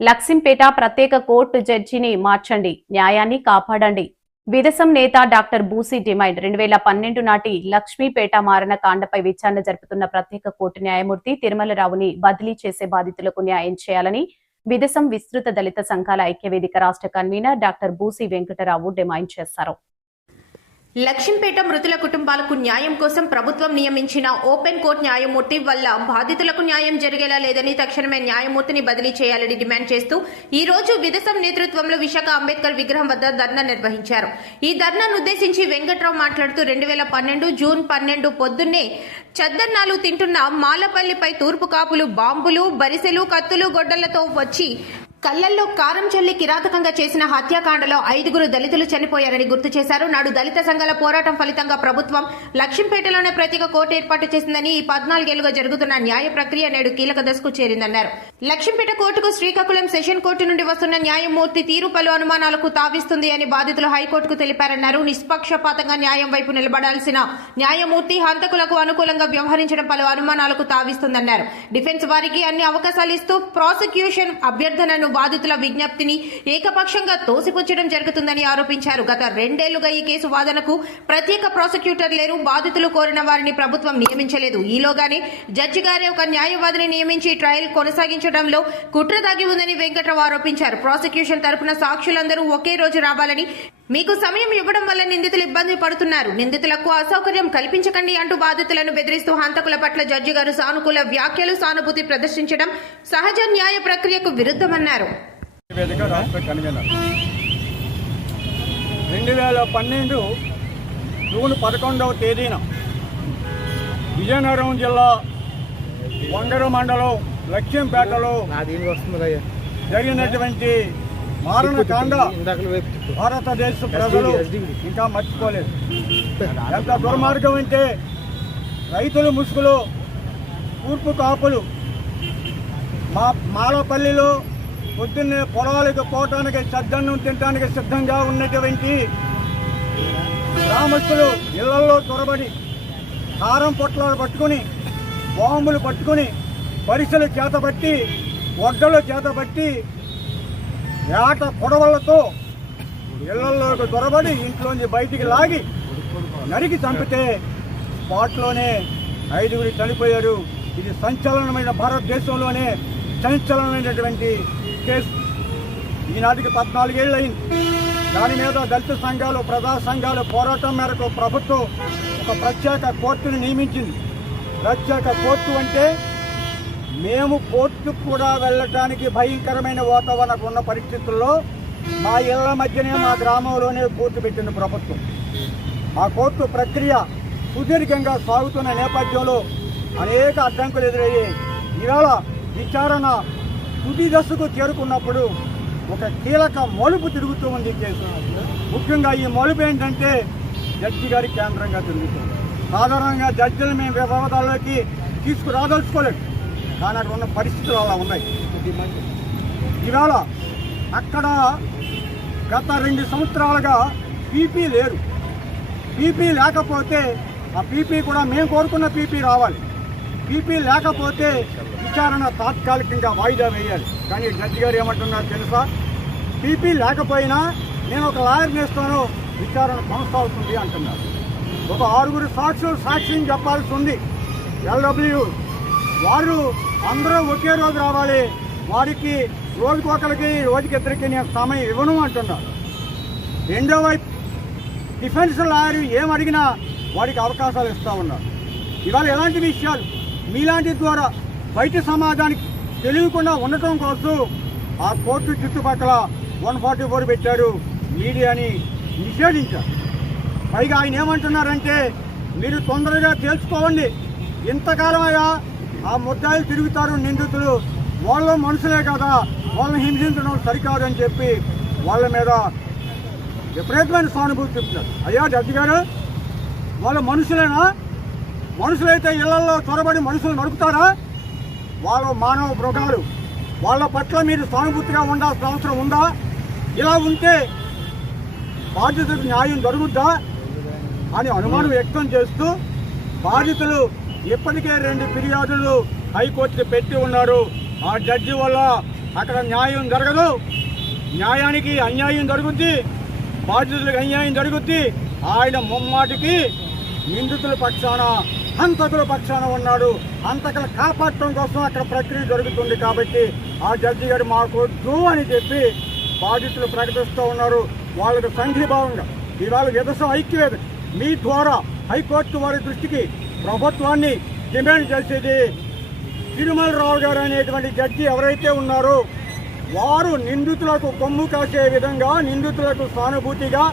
లక్సింపేట ప్రత్యేక కోర్టు జడ్జిని మార్చండి, న్యాయాన్ని కాపాడండి. విదసం నేత డాక్టర్ బూసి డిమాండ్ 2012 నాటి లక్ష్మీపేట మారణకాండపై విచారణ జరుపుతున్న ప్రత్యేక కోర్టు న్యాయమూర్తి తిరుమలరావుని బదిలీ చేసే బాధితులకు న్యాయం చేయాలని విదసం విస్తృత దళిత సంఘాల ఐక్యవేదిక రాష్ట్ర convener doctor Busi Venkatarao demand చేశారు. లక్ష్మీపేట మృతుల కుటుంబాలకు న్యాయం కోసం ప్రభుత్వం నియమించిన ఓపెన్ కోర్టు న్యాయమూర్తి వల్ల బాధితులకు న్యాయం జరిగేలా లేదని తక్షణమే న్యాయమూర్తిని బదిలీ చేయాలని డిమాండ్ చేస్తూ ఈ రోజు విదసం నేతృత్వంలో విశాఖ అంబేద్కర్ విగ్రహం వద్ద ధర్నా నిర్వహించారు. ఈ ధర్నాను ఉద్దేశించి వెంకట్రావు మాట్లాడుతూ 2012 జూన్ 12 పొద్దున్నే చద్దన్నాలు తింటున్న మాలపల్లిపై తూర్పు కాపులు బాంబులు, బరిసెలు, కత్తులు, గొడ్డలతో వచ్చి కళ్లల్లో కారం చల్లి కిరాతకంగా చేసిన హత్యాకాండలో 5 దళితులు చనిపోయారని గుర్తు చేశారు. నాడు దళిత సంఘాల పోరాటం ఫలితంగా ప్రభుత్వం లక్ష్మీపేటలోనే ప్రత్యేక కోర్టు ఏర్పాటు చేసిందని ఈ 14 ఏళ్లుగా జరుగుతున్న న్యాయ ప్రక్రియ నేడు కీలక దశకు చేరిందన్నారు. లక్ష్మీపేట కోర్టుకు శ్రీకాకుళం సెషన్ కోర్టు నుండి వస్తున్న న్యాయమూర్తి తీరు పలు అనుమానాలకు తావిస్తుంది అని బాధితులు హైకోర్టుకు తెలిపారన్నారు. నిష్పక్షపాతంగా న్యాయం వైపు నిలబడాల్సిన న్యాయమూర్తి హంతకులకు అనుకూలంగా వ్యవహరించడం పలు అనుమానాలకు తావిస్తుందన్నారు. డిఫెన్స్ వారికి అన్ని అవకాశాలు ఇస్తూ ప్రాసిక్యూషన్ అభ్యర్థనను బాధితుల విజ్ఞప్తిని ఏకపక్షంగా తోసిపుచ్చడం జరుగుతుందని ఆరోపించారు. గత 2 ఏళ్లుగా ఈ కేసు వాదనకు ప్రత్యేక ప్రాసిక్యూటర్ లేరు. బాధితులు కోరిన వారిని ప్రభుత్వం నియమించలేదు. ఈలోగానే జడ్జి గారే ఒక న్యాయవాదిని నియమించి ట్రయల్ కొనసాగించడంలో కుట్ర దాగి ఉందని వెంకట్రావు ఆరోపించారు. ప్రాసిక్యూషన్ తరపున సాక్షులందరూ ఒకే రోజు రావాలని, మీకు సమయం ఇవ్వడం వల్ల నిందితులు ఇబ్బంది పడుతున్నారు, నిందితులకు అసౌకర్యం కల్పించకండి అంటూ బాధితులను బెదిరిస్తూ హంతకుల పట్ల జడ్జి గారు సానుకూల వ్యాఖ్యలు, సానుభూతి ప్రదర్శించడం సహజ న్యాయ ప్రక్రియకు విరుద్ధమన్నారు. 2012 జూన్ 11వ తేదీన విజయనగరం జిల్లా వంగరు మండలం లక్ష్మీపేటలో జరిగినటువంటి మారణకాండ భారతదేశ ప్రజలు ఇంకా మర్చిపోలేదు. ఎంత దుర్మార్గం అంటే రైతుల ముసుగులో తూర్పు కాపులు మాలపల్లిలో పొద్దున్నే పొలాలకు పోవటానికి చద్దన్నం తినడానికి సిద్ధంగా ఉన్నటువంటి గ్రామస్తులు ఇళ్లలో చొరబడి కారం పొట్లాలు పట్టుకుని, బాంబులు పట్టుకుని, పరిసలు చేతబట్టి, వడ్డలు చేతబట్టి, ఏట పొడవలతో ఇళ్లలోకి దొరబడి ఇంట్లోంచి బయటికి లాగి నరికి చంపితే స్పాట్లోనే 5 చనిపోయారు. ఇది సంచలనమైన భారతదేశంలోనే సంచలనమైనటువంటి కేసు. ఈనాటికి 14 ఏళ్ళు అయింది. దాని మీద దళిత సంఘాలు, ప్రజా సంఘాలు పోరాటం మేరకు ప్రభుత్వం ఒక ప్రత్యేక కోర్టును నియమించింది. ప్రత్యేక కోర్టు అంటే మేము కోర్టుకు కూడా వెళ్ళటానికి భయంకరమైన వాతావరణం ఉన్న పరిస్థితుల్లో మా ఇళ్ల మధ్యనే, మా గ్రామంలోనే కోర్టు పెట్టింది ప్రభుత్వం. ఆ కోర్టు ప్రక్రియ సుదీర్ఘంగా సాగుతున్న నేపథ్యంలో అనేక అడ్డంకులు ఎదురయ్యాయి. ఇవాళ విచారణ తుది దశకు చేరుకున్నప్పుడు ఒక కీలక మలుపు తిరుగుతూ ఉంది కేసు. ముఖ్యంగా ఈ మలుపు ఏంటంటే జడ్జి గారి కేంద్రంగా తిరుగుతుంది. సాధారణంగా జడ్జిలు మేము వివాదాల్లోకి తీసుకురాదలుచుకోలేదు, కానీ అక్కడ ఉన్న పరిస్థితులు అలా ఉన్నాయి. ఇవాళ అక్కడ గత 2 సంవత్సరాలుగా పీపీ లేరు. పీపీ లేకపోతే ఆ పీపీ కూడా మేము కోరుకున్న పీపీ రావాలి. పీపీ లేకపోతే విచారణ తాత్కాలికంగా వాయిదా వేయాలి. కానీ జడ్జి గారు ఏమంటున్నారు తెలుసా? పీపీ లేకపోయినా నేను ఒక లాయర్ని వేస్తాను, విచారణ కొనసాగుతుంది అంటున్నారు. ఒక 6 సాక్షులు సాక్ష్యం చెప్పాల్సి ఉంది. ఎల్డబ్ల్యూ వారు అందరూ ఒకే రోజు రావాలి, వారికి రోజుకొకరికి, రోజుకిద్దరికి నేను సమయం ఇవ్వను అంటున్నారు. రెండో వైపు డిఫెన్స్ లాయర్ ఏమడిగినా వారికి అవకాశాలు ఇస్తూ ఉన్నారు. ఇవాళ ఎలాంటి విషయాలు మీలాంటి ద్వారా బయట సమాజానికి తెలియకుండా ఉండటం కోసం ఆ కోర్టు చుట్టుపక్కల 144 పెట్టారు, మీడియాని నిషేధించారు. పైగా ఆయన ఏమంటున్నారంటే మీరు తొందరగా తేల్చుకోవండి, ఇంతకాలమయ్యా ఆ ముద్దాయిలు తిరుగుతారు, నిందితులు వాళ్ళ మనుషులే కదా, వాళ్ళని హింసించడం సరికాదు అని చెప్పి వాళ్ళ మీద విపరీతమైన సానుభూతి చెప్తున్నారు. అయ్యా జడ్జి గారు, వాళ్ళ మనుషులేనా? మనుషులైతే ఇళ్లలో చొరబడి మనుషులు నడుపుతారా? వాళ్ళ మానవ మృగాలు, వాళ్ళ పట్ల మీరు సానుభూతిగా ఉండాల్సిన అవసరం ఉందా? ఇలా ఉంటే బాధితులకు న్యాయం జరుగుద్దా అని అనుమానం వ్యక్తం చేస్తూ బాధితులు ఇప్పటికే 2 ఫిర్యాదులు హైకోర్టుకి పెట్టి ఉన్నారు. ఆ జడ్జి వల్ల అక్కడ న్యాయం జరగదు. న్యాయానికి అన్యాయం జరుగుద్ది, బాధితులకు అన్యాయం జరుగుద్ది. ఆయన ముమ్మాటికి నిందితుల పక్షాన, హంతకుల పక్షాన ఉన్నాడు. హంతకులు కాపాడటం కోసం అక్కడ ప్రక్రియ జరుగుతుంది. కాబట్టి ఆ జడ్జి గారు మాకొద్దు అని చెప్పి బాధితులు ప్రకటిస్తూ ఉన్నారు. వాళ్ళకు సంఘీభావంగా ఇవాళ విధసం ఐక్యవేద మీ ద్వారా హైకోర్టు వారి దృష్టికి ప్రభుత్వాన్ని డిమాండ్ చేసేది, తిరుమలరావు గారు అనేటువంటి జడ్జి ఎవరైతే ఉన్నారో వారు నిందితులకు కొమ్ము కాసే విధంగా, నిందితులకు సానుభూతిగా